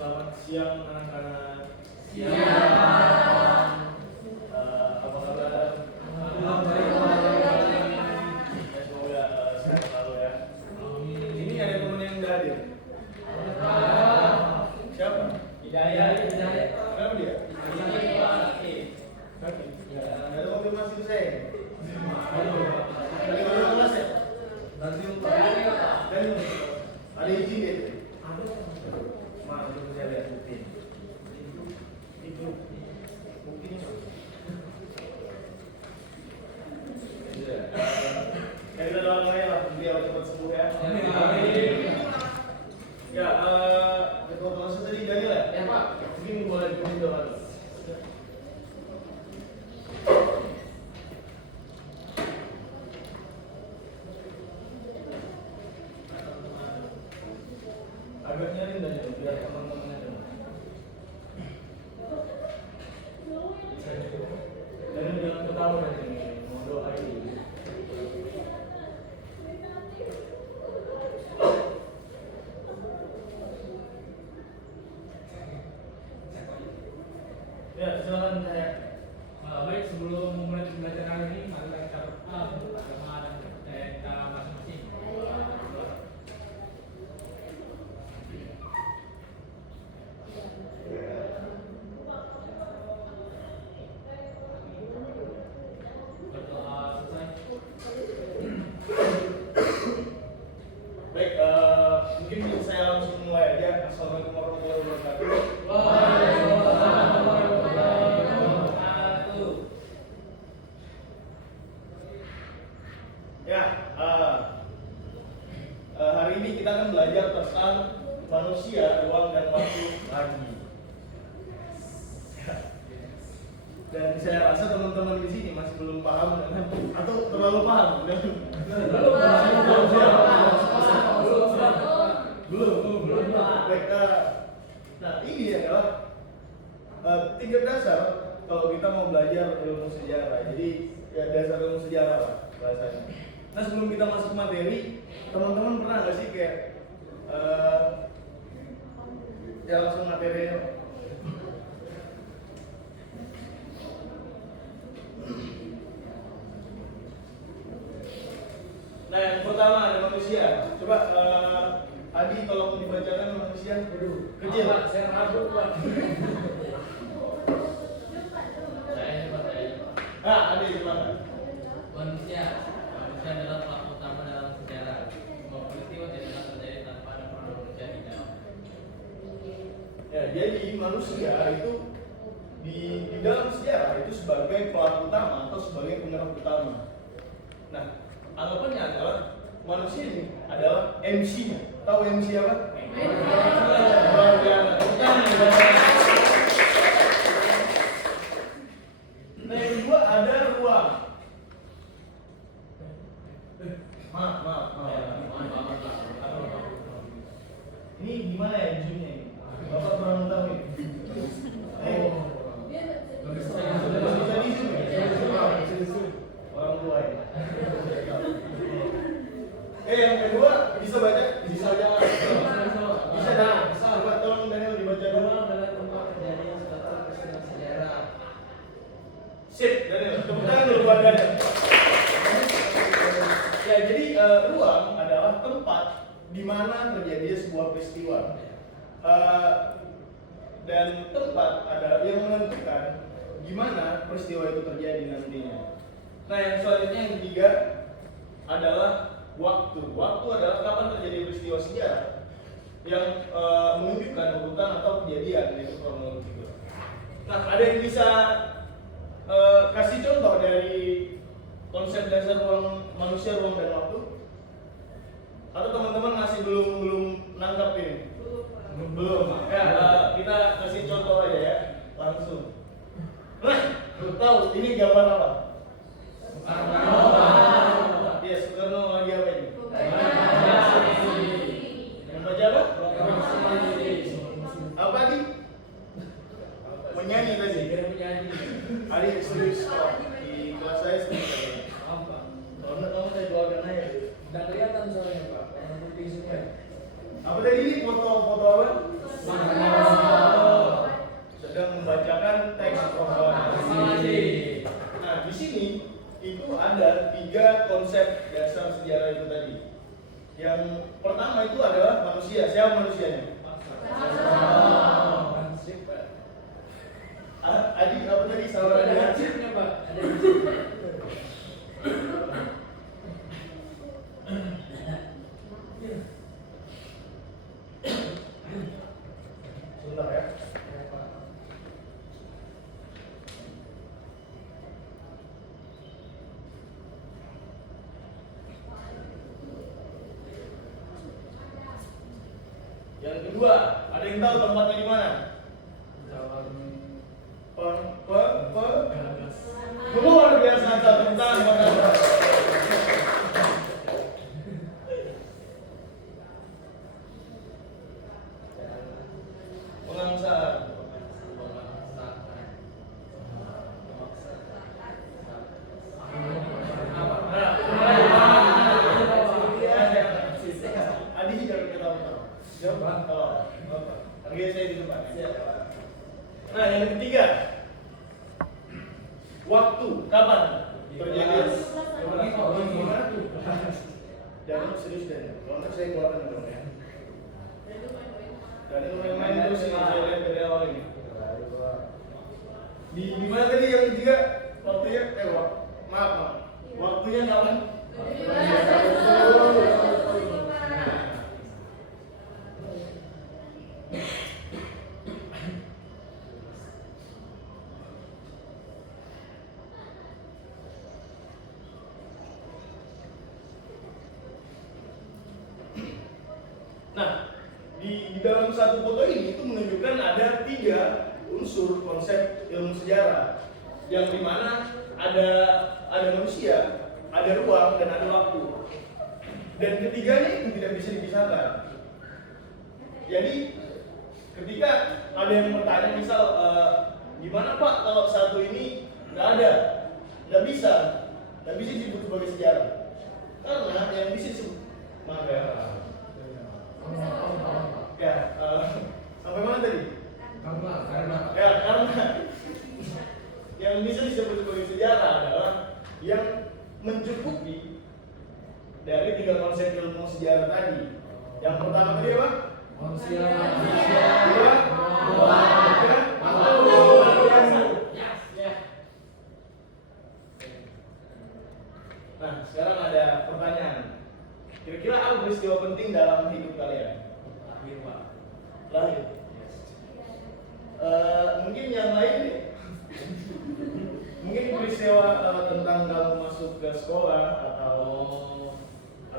Selamat siang anak-anak. Siang. Apa kabar? Ya, semoga sehat selalu ya. Ini ada temen yang udah hadir. Siapa? Hidayat. Kenapa dia? Kaki. Ya, ada konfirmasi ke saya. Dari mana kelas ya? Dan ada izin ya? Mana untuk saya lihat bukti? Itu buktinya. Ya kita doakan aja lah biar cepat sembuh ya. Ya, ketua kelas tadi Daniel ya? Ya Pak. Mungkin boleh dipimpin doa. Agak nyari Daniel biar teman-temannya dengar. Daniel jangan ketawa Daniel, mau doa ini. Ya, silakan saya. Baik, sebelum memulai pembelajaran kali ini, mari kita berdoa agama dan kepercayaan kita masing-masing. Berdoa selesai. Baik, mungkin saya langsung mulai aja. Assalamualaikum warahmatullahi wabarakatuh. Ya, hari ini kita akan belajar tentang manusia, ruang dan waktu lagi. Dan saya rasa teman-teman di sini masih belum paham dengan atau terlalu paham. Belum. Baik, nah ini adalah tingkat dasar kalau kita mau belajar ilmu sejarah. Jadi ya dasar ilmu sejarah lah bahasanya. Nah sebelum kita masuk materi, teman-teman pernah nggak sih kayak ya langsung materinya? Nah yang pertama ada manusia. Coba Adi tolong dibacakan manusia. Aduh, kecil. Saya ragu Pak. Adi gimana? Manusia adalah pelaku utama dalam sejarah. Semua peristiwa tidak dapat terjadi tanpa ada peran manusia di dalam. Ya, jadi manusia itu di dalam sejarah itu sebagai pelaku utama atau sebagai penggerak utama. Nah, anggapannya adalah manusia ini adalah MC-nya. Tahu MC apa? Nah, yang kedua ada ruang. Maaf. Ini gimana ya zoomnya ini? Bapak kurang tahu ini. Bisa di zoom ya? Orang tua ya. Yang kedua bisa baca? Bisa jangan? Bisa dah. Coba tolong Daniel dibaca dulu. Adalah tempat kejadian suatu peristiwa sejarah. Sip, Daniel. Tepuk tangan dulu buat Daniel. Ya, jadi ruang adalah tempat di mana terjadi sebuah peristiwa. Dan tempat adalah yang menentukan gimana peristiwa itu terjadi nantinya. Nah, yang selanjutnya yang ketiga adalah waktu. Waktu adalah kapan terjadi peristiwa sejarah yang menunjukkan urutan atau kejadian, yaitu kronologi. Nah, ada yang bisa kasih contoh dari konsep dasar ruang manusia, ruang dan waktu? Atau teman-teman masih belum nangkap ini? Belum. Ya, kita kasih contoh aja ya, langsung. Nah, tahu ini gambar apa? Ya, Soekarno lagi apa ini? Membaca apa? Apa tadi? Menyanyi tadi. Adik serius di kelas saya serius. Kalau enggak kamu saya doakan aja. Tidak kelihatan soalnya Pak, karena putih semua. Apa tadi ini foto apa? konsep dasar sejarah itu tadi. Yang pertama itu adalah manusia. Siapa manusianya? Adik apa tadi? Salah ada chipnya Pak. Ada chip. Sebentar ya. Yang kedua, ada yang tahu tempatnya di mana? Luar biasa tentang pengangsaan. Adi jangan ketawa. Jawab kalau harga saya di depan. Nah, yang ketiga, waktu kapan terjadi? Jangan serius deh. Kalau nggak saya keluarkan dulu ya. Dan itu main-main terus ini saya lihat dari awal ini. Di mana tadi yang ketiga? Waktunya maaf. Waktunya kapan? Nah, di dalam satu foto ini itu menunjukkan ada 3 unsur konsep ilmu sejarah, yang dimana ada manusia, ada ruang, dan ada waktu. Dan ketiganya itu tidak bisa dipisahkan. Jadi ketika ada yang bertanya misal, gimana Pak kalau satu ini nggak ada, nggak bisa disebut sebagai sejarah, karena yang bisa disebut sampai mana tadi? Karena yang bisa disebut sebagai sejarah adalah yang mencukupi dari 3 konsep ilmu sejarah tadi. Yang pertama tadi apa? Manusia. Dua, nah, sekarang ada pertanyaan. Kira-kira apa peristiwa penting dalam hidup kalian? Lahir. Mungkin yang lain nih. Mungkin peristiwa tentang kamu masuk ke sekolah atau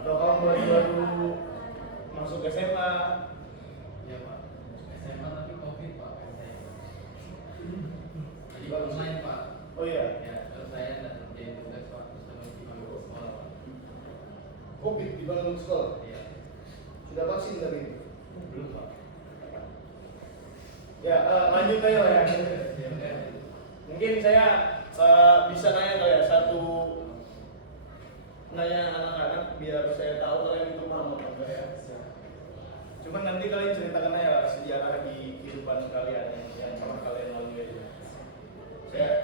kamu baru masuk ke SMA. Ya Pak, SMA tapi COVID Pak. Jadi online Pak. Oh iya. Ya, terus saya dan jadi tugas waktu sebelum dipanggil sekolah Pak. COVID di bangku sekolah. Iya. Sudah vaksin tadi? Belum Pak. Ya, lanjut aja lah ya. Mungkin saya bisa nanya kali ya, nanya anak-anak biar saya tahu kalian itu paham apa enggak ya. Cuman nanti kalian ceritakan aja lah sejarah di kehidupan kalian yang sama kalian lalui aja.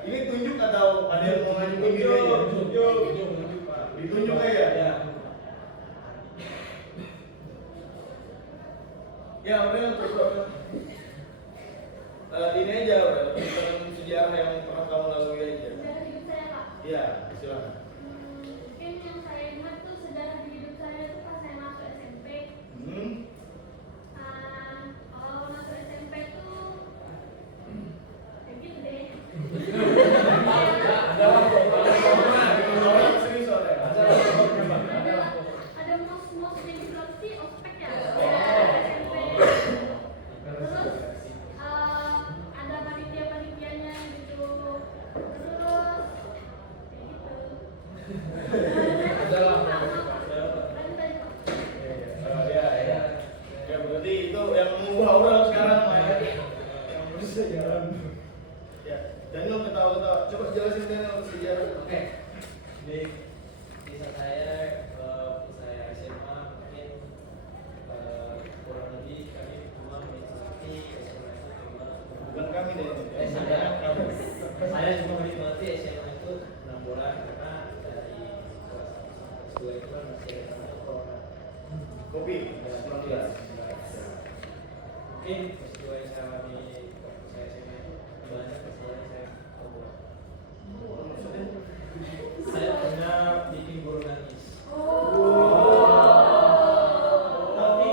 Ini tunjuk atau ada yang mau ngajuin diri aja? Tunjuk Pak. Ditunjuk aja ya. Ya, udah terus. Ini aja udah tentang sejarah yang pernah kamu lalui aja. Sejarah hidup saya Pak. Iya, silakan. Mungkin yang saya ingat tuh sejarah di hidup saya itu pas saya masuk SMP. Awal masuk SMP tuh kayak gitu deh. Ada mos-mos yang dibilang sih ospek ya. SMP. Terus ada panitia-panitianya gitu. Terus kayak gitu. Ya berarti itu yang mengubah orang sekarang ya. Yang bisa jalan. Ya, Daniel ketawa-ketawa. Coba jelasin Daniel sejarah. Oke. Di kisah saya saya SMA mungkin kurang lebih kami cuma menikmati SMA itu Bukan kami deh. saya cuma menikmati SMA itu 6 bulan karena dari kelas 1 sampai peristiwa itu kan masih ada namanya corona. Covid 19. Mungkin peristiwa yang saya alami waktu saya SMA itu banyak kesalahan yang saya buat. Maksudnya? Saya pernah bikin guru nangis. Tapi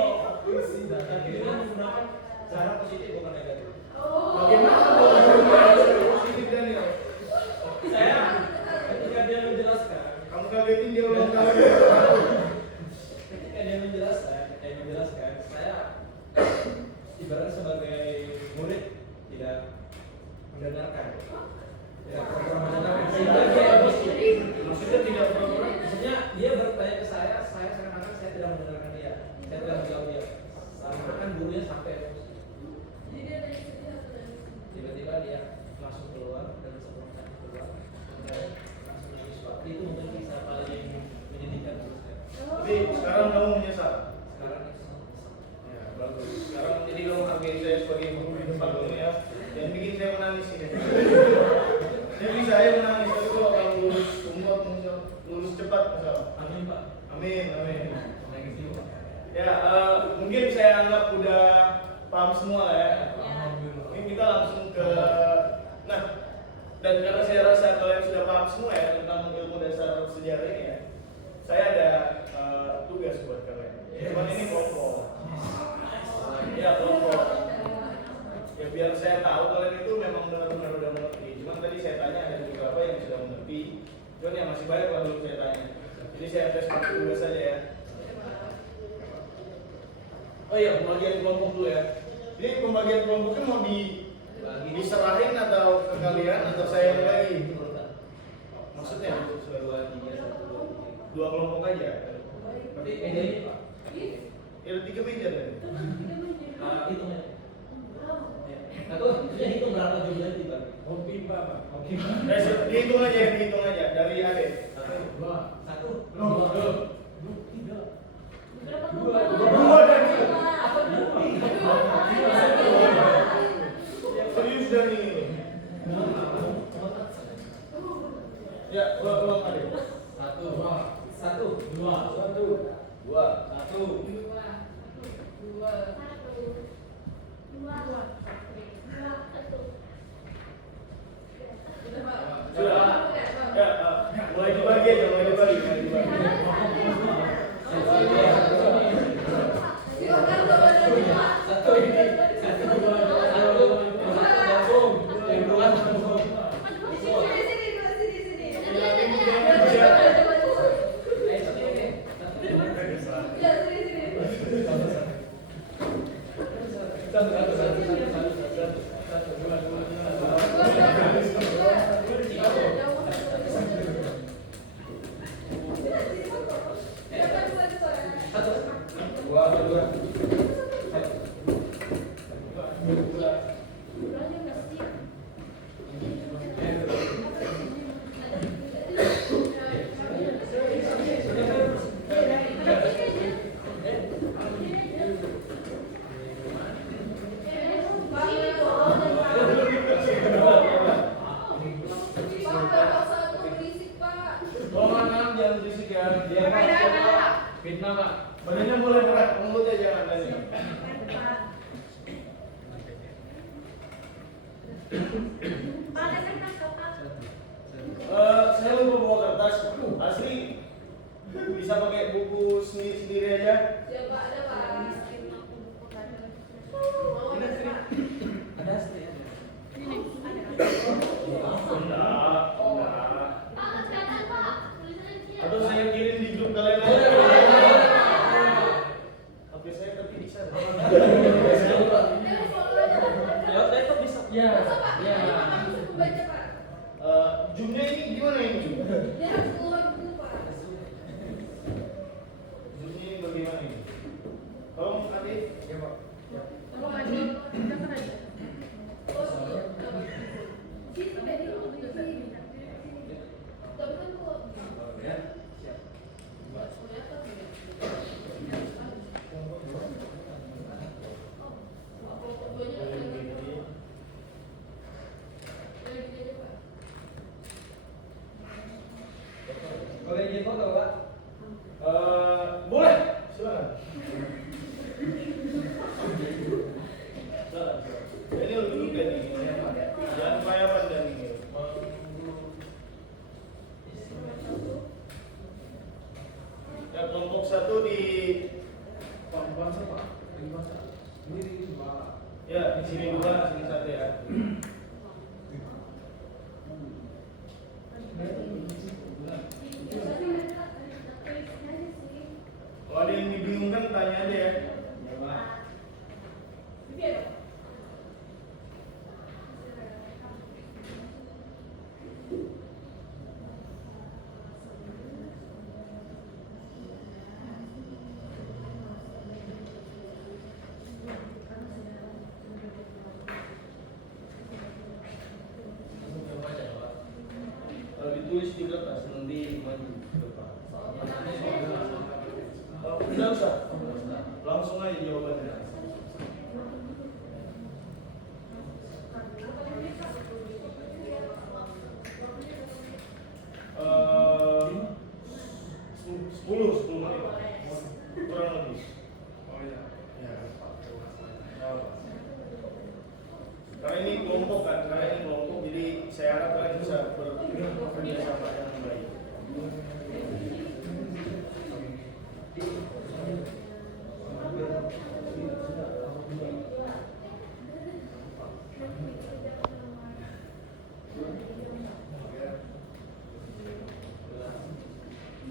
dengan menggunakan cara positif bukan negatif. Bagaimana kalau positif Daniel? Saya ketika dia menjelaskan, Kamu kagetin dia ulang tahun. ketika dia menjelaskan, saya ibarat sebagai murid tidak mendengarkan. Tidak pernah mendengarkan. Sehingga dia emosi. Maksudnya tidak pura-pura. Maksudnya dia bertanya ke saya seakan-akan saya tidak mendengarkan dia, saya tidak menjawab dia. Seakan-akan gurunya sampai emosi. Tiba-tiba dia langsung keluar dan sebelum saya keluar, dan langsung nangis. Itu mungkin kisah paling menyedihkan menurut saya. Tapi sekarang kamu menyesal. Sekarang itu sangat besar. Ya, bagus. Sekarang jadi kamu hargai saya sebagai guru di depan kamu ya. Yang bikin saya menangis ini. Jadi saya menangis tapi kalau kamu lulus cepat misal. Amin Pak. Amin, amin. Nangis juga. Ya, mungkin saya anggap udah paham semua lah ya. Alhamdulillah. Mungkin kita langsung ke, nah, dan karena saya rasa kalian sudah paham semua ya tentang ilmu dasar sejarah ini ya. Saya ada tugas buat kalian. Cuman ini kelompok. Ya, kelompok. Ya biar saya tahu kalian itu memang benar-benar udah mengerti. Cuman tadi saya tanya ada beberapa yang sudah mengerti. Cuman yang masih banyak lah belum saya tanya. Jadi saya tes pakai tugas saja ya. Oh iya, pembagian kelompok dulu ya. Ini pembagian kelompoknya mau diserahin atau ke kalian atau saya yang lagi? Maksudnya? 2, 3, 1, 2, 3. Dua kelompok aja. Berarti ini Pak. Ya ada 3 meja tadi. Hitung aja. Atau ya hitung berapa jumlahnya dibagi. Hobi Pak. Dihitung aja dari Ade. 1, 2, 1, 2, 3. Dua dari. Serius Dani. Ya, ulang Ade. 1, 2, 1. Sudah. Ya, mulai dibagi aja, mulai dibagi. Fitnah Pak. Badannya boleh gerak, mulutnya jangan tadi. Saya lupa bawa kertas. Asli bisa pakai buku sendiri-sendiri aja. Enggak. Atau saya kirim di grup kalian aja. HP saya tapi bisa. Lewat laptop bisa. Ya. Ya. Zoom-nya ini gimana ini? Zoom-nya ini bagaimana ini? Tolong Adik. Ya Pak. Ya, di sini 2, sini 1 ya. Kalau ada yang dibingungkan tanya aja ya. Kalau ditulis di kertas nanti maju ke depan. Tidak usah, langsung aja jawabannya. Eh, 10 menit kurang lebih. Ya. Karena ini kelompok kan, jadi saya harap kalian bisa bekerja sama yang baik.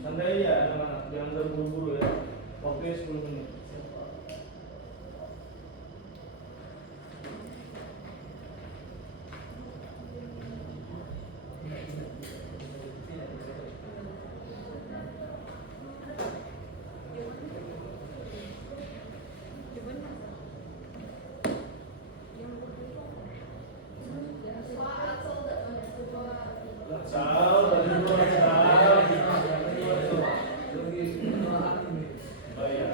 Santai ya anak-anak, jangan terburu-buru ya. Waktunya 10 menit. Sal, tadi gua sal. Oh iya.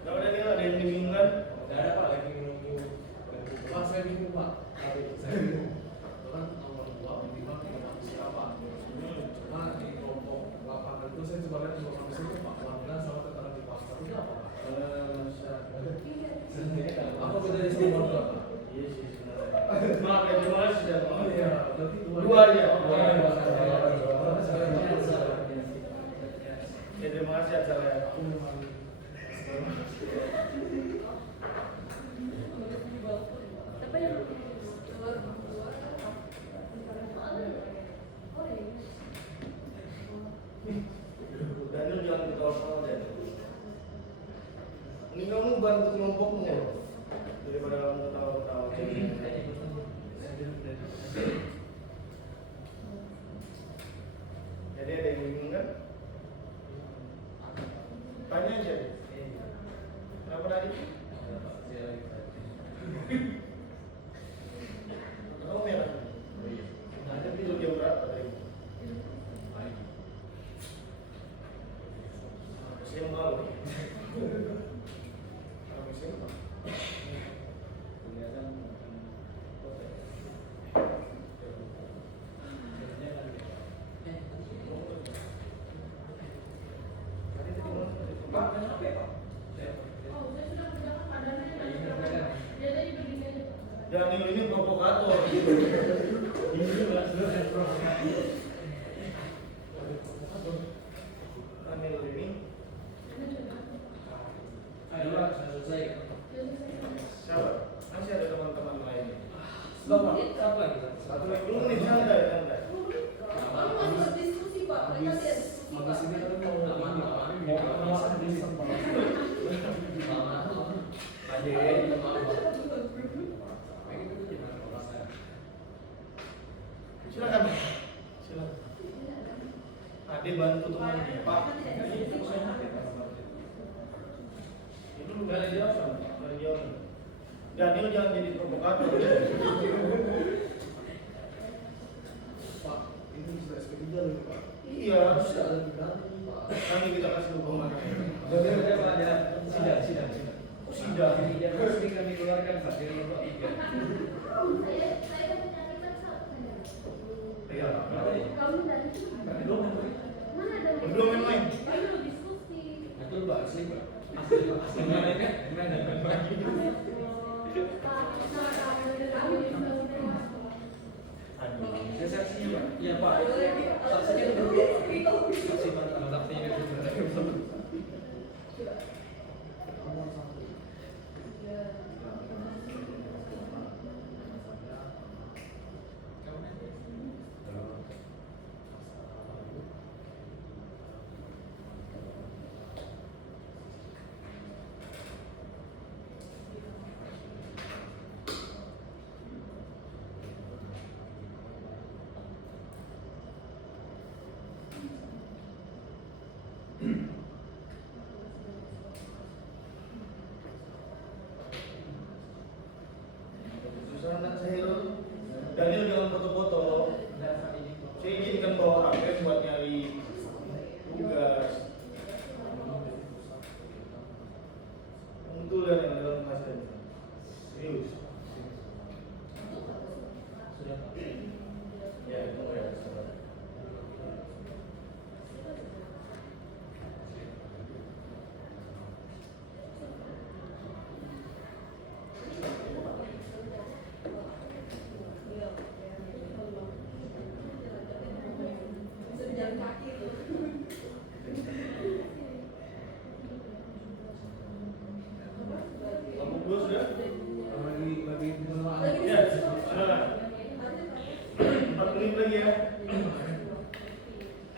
Kalau ada yang dibingungkan, Gak ada Pak, lagi menunggu. Pak, saya bingung Pak. Saya bingung. Itu kan nomor 2, minimal 3 manusia Pak. Cuma di kelompok lapangan itu saya coba lihat 2 manusia itu Pak. Warga sama tentara di pasar itu apa Pak? Apa bedanya sama warga Pak? iya sih sebenarnya. Maaf ya, terima kasih sudah. Oh iya, berarti Dua aja. Dua. Ya terima kasih acara. Apa yang Daniel jangan ketawa-tawa Dan. Ini kamu bantu kelompokmu daripada kamu ketawa-ketawa. Jadi ada yang bingung kan? Tanya aja. Kenapa tadi? Kamu merah. Ada tidur jam berapa tadi? Siang malam. Kamu siang malam. Oh, saya sudah kerjakan padanannya. Dia tadi begini aja. Daniel ini provokator. Ini juga selesai provokator. Daniel ini. Ayo Pak, saya selesai. Siapa? Masih ada teman-teman lain. Bapak, apa lagi? 10 menit santai. Kamu masih diskusi Pak, mereka tidak diskusi Pak. Habis ini kan mau kenalan di sama. Silakan. Silakan. Ade bantu temannya, Pak. Itu lu gak ada jawab. Daniel jangan jadi provokator. Pak, itu bisa SP3 loh Pak. Iya, harus. Ada di dalam Pak. Nanti kita kasih hukuman. Jadi Pak ya, sidang. sudah yang resmi kami keluarkan hasil nomor 3. Saya mencarikan satu. Iya. Kamu tadi Kami belum main. mana ada Belum main. Baru diskusi. Betul Mbak, asli Mbak. Asli main kan? Main dan lagi. Saya saksi Mbak. Iya Pak. Saksinya dulu. Saksi mantap. Saksinya dulu. Susah anak saya itu. Daniel jangan foto-foto. Saya izinkan bawa HP buat nyari tugas. Betul yang dalam hasil. Serius. Ya itu ya. Kelompok dua sudah? Lagi pengenalan. Ya, sudah. 4 menit lagi ya.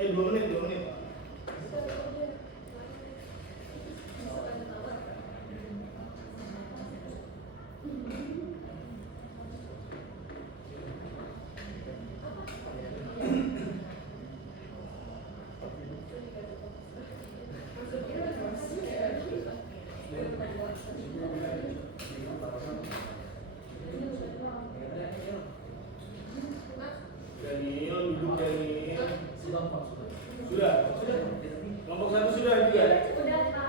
2 menit, 2 menit. Daniel, duduk Daniel. Sudah Pak, sudah. Sudah. Kelompok 1 sudah juga. Udah Pak.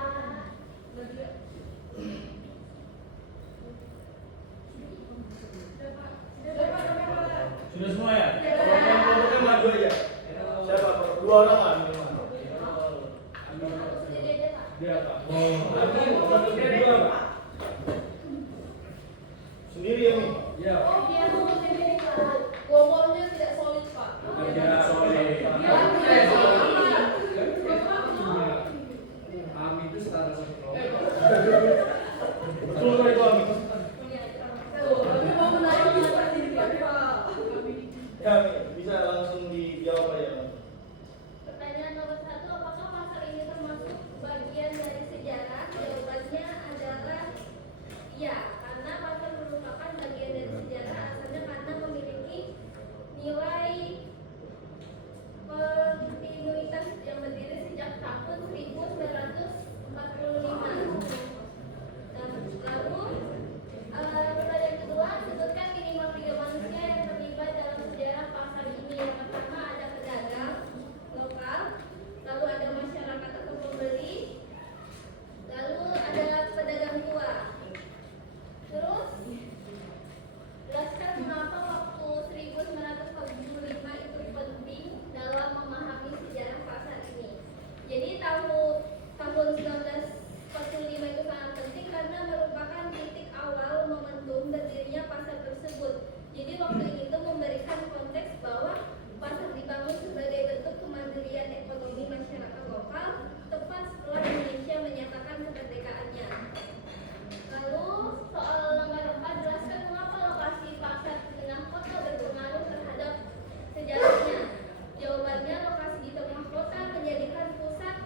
Sudah semua ya? Kelompoknya maju aja. Siapa? 2 orang lah minimal. Dia Pak. Kelompoknya 2 Pak. Sendiri ya Mi? Ya. Oh, dia mau sendiri Pak. Wawonnya tidak solid Pak. Ya, solid. Ami itu setara satu kelompok. Betul nggak itu Ami? Mau menarik bisa sendiri Pak. Ya Mi, bisa langsung dijawab aja. Pertanyaan nomor 1, apakah pasar ini termasuk bagian dari sejarah? Jawabannya adalah iya, karena pasar merupakan bagian dari sejarah asalnya karena memiliki nilai kontinuitas yang berdiri sejak tahun 1945. Nah, lalu pertanyaan kedua, sebutkan minimal 3 manusia yang terlibat dalam sejarah pasar ini. Yang pertama ada pedagang lokal, lalu ada masyarakat atau pembeli, lalu ada pedagang tua. Terus jelaskan mengapa waktu 1945 itu penting dalam memahami sejarah pasar ini. Jadi tahun 1945 itu sangat penting karena merupakan titik awal momentum berdirinya pasar tersebut. Jadi waktu itu memberikan konteks bahwa pasar dibangun sebagai bentuk kemandirian ekonomi masyarakat lokal tepat setelah Indonesia menyatakan kemerdekaannya. Lalu soal nomor 4, jelaskan mengapa lokasi pasar di tengah kota berpengaruh terhadap sejarahnya. Jawabannya, lokasi di tengah kota menjadikan pusat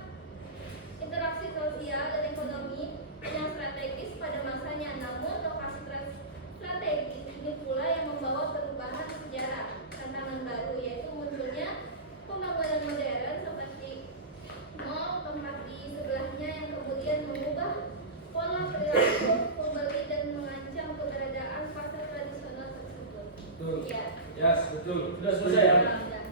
interaksi sosial dan ekonomi yang strategis pada masanya. Namun lokasi strategis ini pula yang membawa perubahan sejarah, tantangan baru, yaitu munculnya pembangunan modern seperti mall, tempat di sebelahnya yang kemudian mengubah pola perilaku pembeli dan mengancam keberadaan pasar tradisional tersebut. Betul. Ya. Yes, betul. Sudah selesai ya? Sudah.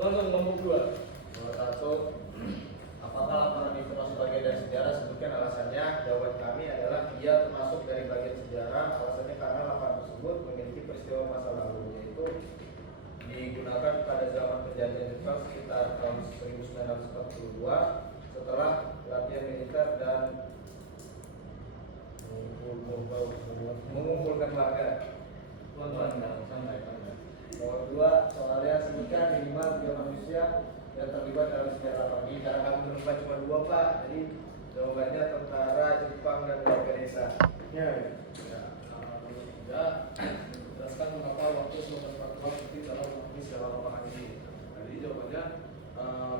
Langsung kelompok 2. Nomor 1, apakah laporan itu masuk bagian dari sejarah? Sebutkan alasannya. Jawaban kami adalah ia termasuk dari bagian sejarah. Alasannya karena lapangan tersebut memiliki peristiwa masa lalu, yaitu digunakan pada zaman penjajahan Jepang sekitar tahun 1942 setelah latihan militer dan mengumpulkan warga. Nomor 2, soalnya sebutkan minimal 3 manusia yang terlibat dalam sejarah pagi. Cara kami menemukan cuma 2 Pak, jadi jawabannya tentara Jepang dan warga desa. Ya. Ya, menjelaskan mengapa waktu 1942 penting dalam memahami sejarah lapangan ini. Jadi jawabannya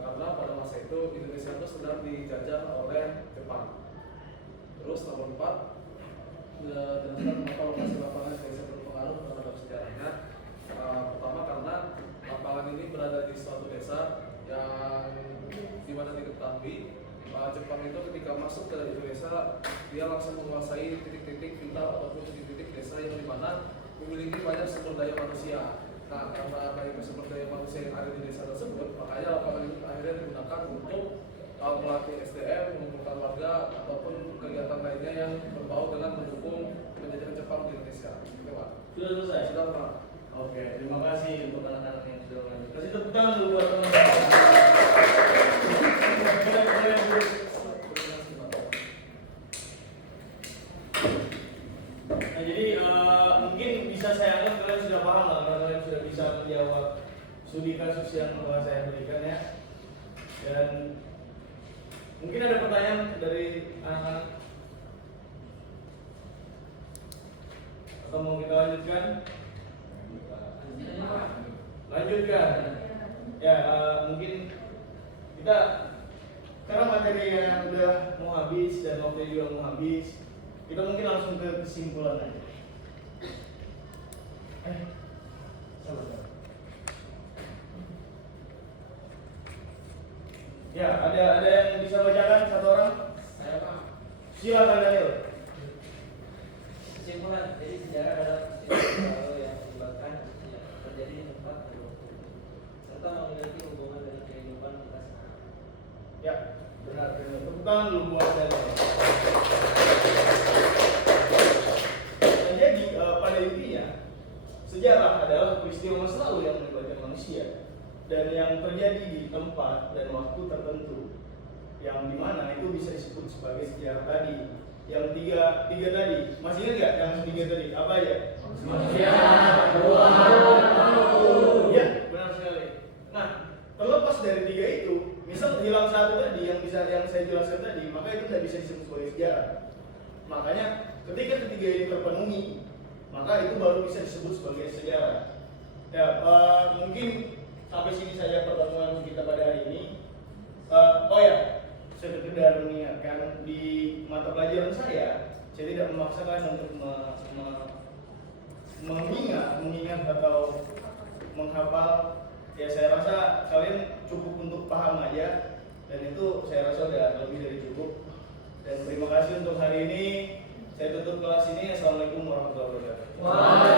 karena pada masa itu Indonesia itu sedang dijajah oleh Jepang. Terus nomor 4, jelaskan mengapa lokasi lapangan Indonesia berpengaruh terhadap sejarahnya. Pertama karena lapangan ini berada di suatu desa yang dimana diketahui Jepang itu ketika masuk ke Indonesia dia langsung menguasai titik-titik vital ataupun titik-titik desa yang dimana memiliki banyak sumber daya manusia. Nah, karena banyak sumber daya manusia yang ada di desa tersebut, makanya lapangan ini akhirnya digunakan untuk melatih SDM, mengumpulkan warga ataupun kegiatan lainnya yang berbau dengan mendukung penjajahan Jepang di Indonesia. Oke, Pak. Sudah selesai? Sudah, Pak. Oke, terima kasih untuk anak-anak yang sudah lanjut. Kasih tepuk tangan dulu buat teman-teman. Nah, jadi mungkin bisa saya anggap kalian sudah paham lah, karena kalian sudah bisa menjawab studi kasus yang telah saya berikan ya. Dan mungkin ada pertanyaan dari anak-anak atau mau kita lanjutkan? Lanjutkan. Ya, mungkin kita karena materi yang udah mau habis dan waktu juga mau habis, kita mungkin langsung ke kesimpulan aja. Sabar. Ya, ada yang bisa bacakan satu orang? Saya Pak. Silakan Daniel. Kesimpulan, jadi sejarah adalah peristiwa yang menyebabkan yang terjadi di tempat dan waktu, serta memiliki hubungan dengan kehidupan kita sekarang. Ya, benar. Tepuk tangan dulu buat Daniel. Nah, jadi pada intinya sejarah adalah peristiwa masa lalu yang melibatkan manusia dan yang terjadi di tempat dan waktu tertentu, yang dimana itu bisa disebut sebagai sejarah tadi. Yang tiga tadi, masih ingat nggak yang 3 tadi? Apa aja? Manusia, Tuhan, Ya, benar sekali. Nah, terlepas dari 3 itu, misal hilang satu tadi yang saya jelaskan tadi, maka itu tidak bisa disebut sebagai sejarah. Makanya ketika ketiga ini terpenuhi, maka itu baru bisa disebut sebagai sejarah. Ya, mungkin sampai sini saja pertemuan kita pada hari ini. Oh ya, saya sekedar mengingatkan di mata pelajaran saya tidak memaksa kalian untuk mengingat atau menghafal. Ya, saya rasa kalian cukup untuk paham aja, dan itu saya rasa udah lebih dari cukup. Dan terima kasih untuk hari ini. Saya tutup kelas ini. Assalamualaikum warahmatullahi wabarakatuh.